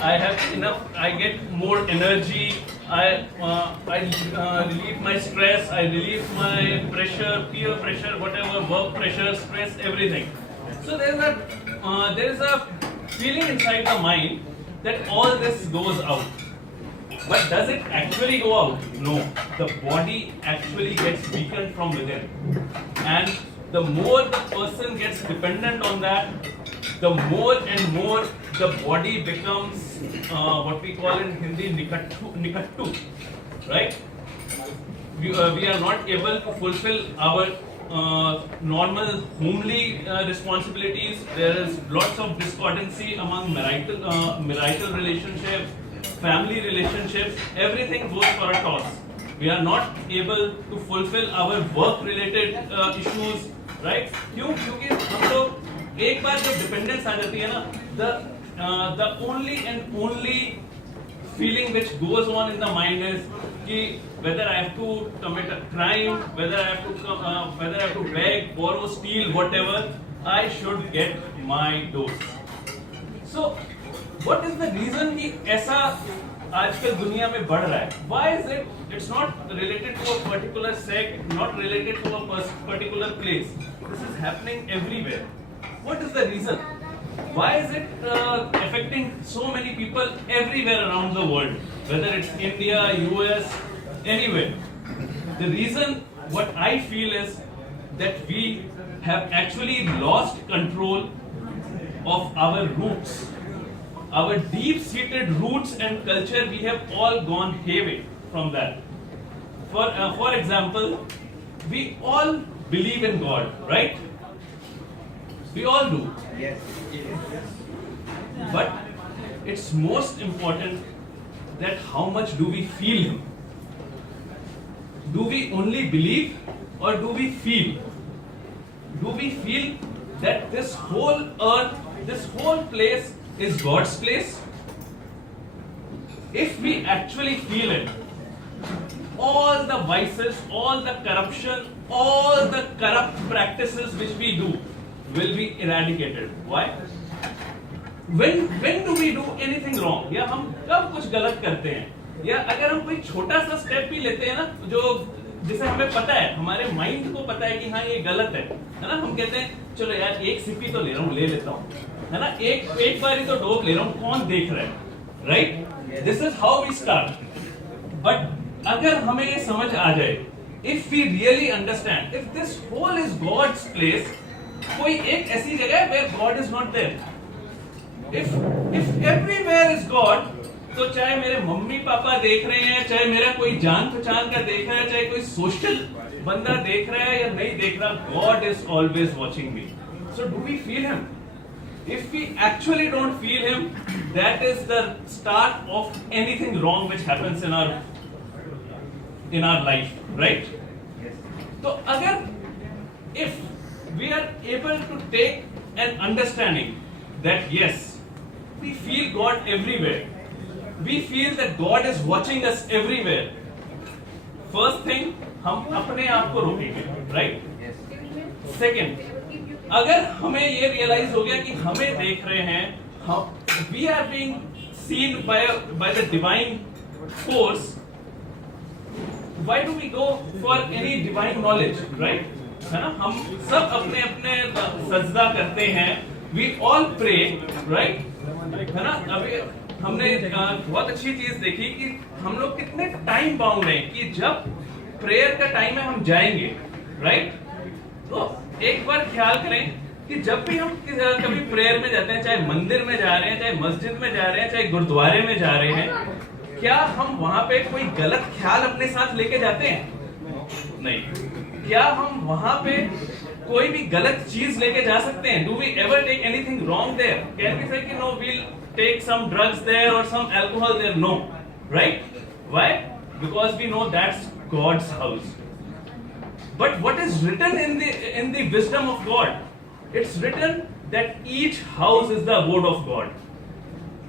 I have enough, I get more energy, I relieve my stress, I relieve my pressure, peer pressure, whatever, work pressure, stress, everything. So there is a feeling inside the mind that all this goes out. But does it actually go out? No. The body actually gets weakened from within. And the more the person gets dependent on that, the more and more the body becomes what we call in Hindi nikattu, right? We are not able to fulfill our normal homely responsibilities. There is lots of discordancy among marital relationships, family relationships. Everything goes for a toss. We are not able to fulfill our work related issues, right? क्यों? क्योंकि हम लोग एक बार जब dependence आ जाती है ना, the only and only feeling which goes on in the mind is कि whether I have to commit a crime, whether I have to beg, borrow, steal, whatever, I should get my dose. So what is the reason कि ऐसा आजकल दुनिया में बढ़ रहा है? Why is it? It's not related to a particular sect, not related to a particular place. This is happening everywhere. What is the reason? Why is it affecting so many people everywhere around the world? Whether it's India, US, anywhere. The reason, what I feel is that we have actually lost control of our roots. Our deep-seated roots and culture, we have all gone hayway from that. For example, we all believe in God, right? We all do. Yes. But it's most important that how much do we feel Him? Do we only believe or do we feel? Do we feel that this whole earth, this whole place is God's place? If we actually feel it, all the vices, all the corruption, all the corrupt practices which we do will be eradicated. Why? When do we do anything wrong? या हम कब कुछ गलत करते हैं? या अगर हम कोई छोटा सा स्टेप भी लेते हैं ना, जो जिसे हमें पता है, हमारे माइंड को पता है कि हाँ ये गलत है ना, हम कहते हैं चलो यार एक सिपी तो ले रहा हूँ, ले लेता हूँ, है ना, एक बार ही तो डोप ले रहा हूँ, कौन देख रहा है, right? This is how we start. But अगर हमें ये समझ आ जाए, if we really understand, if this whole is God's place, कोई एक ऐसी जगह है where God is not there. If everywhere is God, तो चाहे मेरे मम्मी पापा देख रहे हैं, चाहे मेरा कोई जान पहचान का देख रहा है, चाहे कोई सोशल बंदा देख रहा है या नहीं देख रहा, God is always watching me. So do we feel Him? If we actually don't feel Him, that is the start of anything wrong which happens in our life, right? तो अगर if we are able to take an understanding that yes, we feel God everywhere, we feel that God is watching us everywhere, first thing, हम अपने आप को रोकेंगे, right? Second, अगर हमें ये realize हो गया कि हमें देख रहे हैं, we are being seen by the divine force, why do we go for any divine knowledge, right? है ना, हम सब अपने अपने सजदा करते हैं, we all pray, right? है ना, अभी हमने बहुत अच्छी चीज देखी कि हम लोग कितने टाइम बाउंड हैं कि जब प्रेयर का टाइम है हम जाएंगे, राइट? तो एक बार ख्याल करें कि जब भी हम कभी प्रेयर में जाते हैं, चाहे मंदिर में जा रहे हैं, चाहे मस्जिद में जा रहे हैं, चाहे गुरुद्वारे में जा रहे हैं, क्या हम वहां पे कोई गलत ख्याल अपने साथ लेके जाते हैं? नहीं. क्या हम वहां पे कोई भी गलत चीज लेके जा सकते हैं? Do we ever take anything wrong there? Can we say कि no, we'll take some drugs there or some alcohol there? No, right? Why? Because we know that's God's house. But what is written in the wisdom of God? It's written that each house is the abode of God,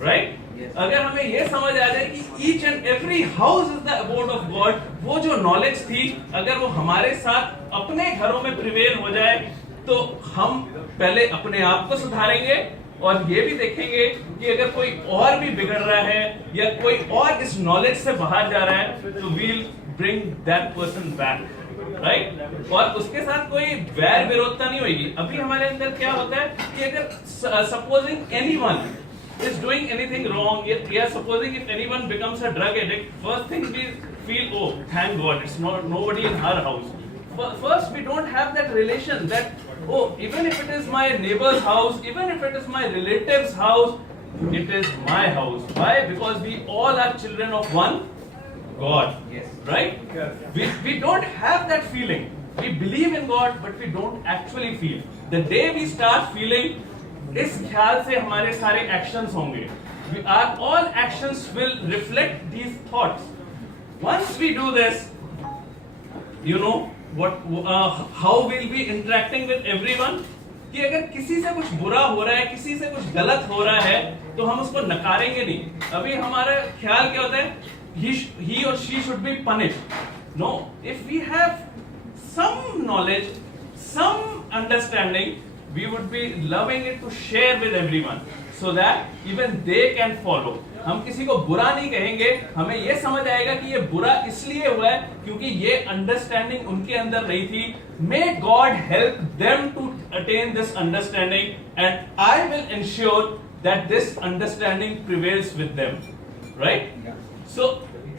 right? अगर हमें ये समझ आ जाए कि each and every house is the abode of God, वो जो knowledge थी, अगर वो हमारे साथ अपने घरों में prevail हो जाए, तो हम पहले अपने आप को सुधारेंगे, और ये भी देखेंगे कि अगर कोई और भी बिगड़ रहा है या कोई और इस नॉलेज से बाहर जा रहा है तो we'll bring that person back, right. और उसके साथ कोई वैर विरोधता नहीं होगी। अभी हमारे अंदर क्या होता है कि अगर supposing anyone is doing anything wrong, yeah, supposing if anyone becomes a drug addict, first thing we feel, oh, thank God, it's not nobody in her house. First, we don't have that relation that, oh, even if it is my neighbor's house, even if it is my relative's house, it is my house. Why? Because we all are children of one God. Yes. Right? Yes. We don't have that feeling. We believe in God, but we don't actually feel. The day we start feeling, इस ख्याल से हमारे सारे actions होंगे। All actions will reflect these thoughts. Once we do this, you know how we'll be interacting with everyone. कि अगर किसी से कुछ बुरा हो रहा है, किसी से कुछ गलत हो रहा है, तो हम उसको नकारेंगे नहीं। अभी हमारा ख्याल क्या होता है? He or she should be punished. No, if we have some knowledge, some understanding, we would be loving it to share with everyone so that even they can follow. हम किसी को बुरा नहीं कहेंगे, हमें ये समझ आएगा कि ये बुरा इसलिए हुआ है क्योंकि ये अंडरस्टैंडिंग उनके अंदर नहीं थी। May God help them to attain this understanding and I will ensure that this understanding prevails with them, right? So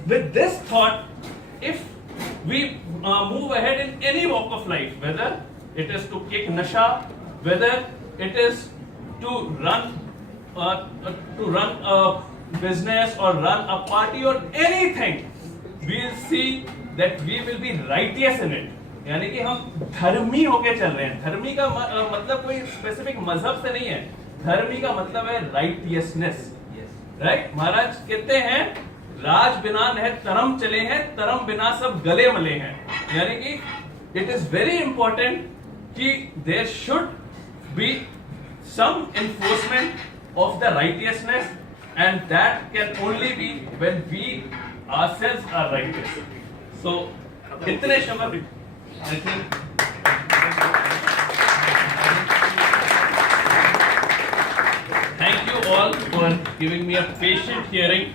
with this thought, if we move ahead in any walk of life, whether it is to kick nasha, whether it is to run a business or run a party or anything, we'll see that we will be righteous in it. यानी कि हम धर्मी होके चल रहे हैं। धर्मी का मतलब कोई स्पेसिफिक मजहब से नहीं है। धर्मी का मतलब है राइटियसनेस, राइट। महाराज कहते हैं राज बिना नह तरम चले हैं, तरम बिना सब गले मले हैं। यानी कि इट इज वेरी इंपॉर्टेंट कि there should be some enforcement of the righteousness, and that can only be when we ourselves are righteous. So itne shabad I think thank you all for giving me a patient hearing.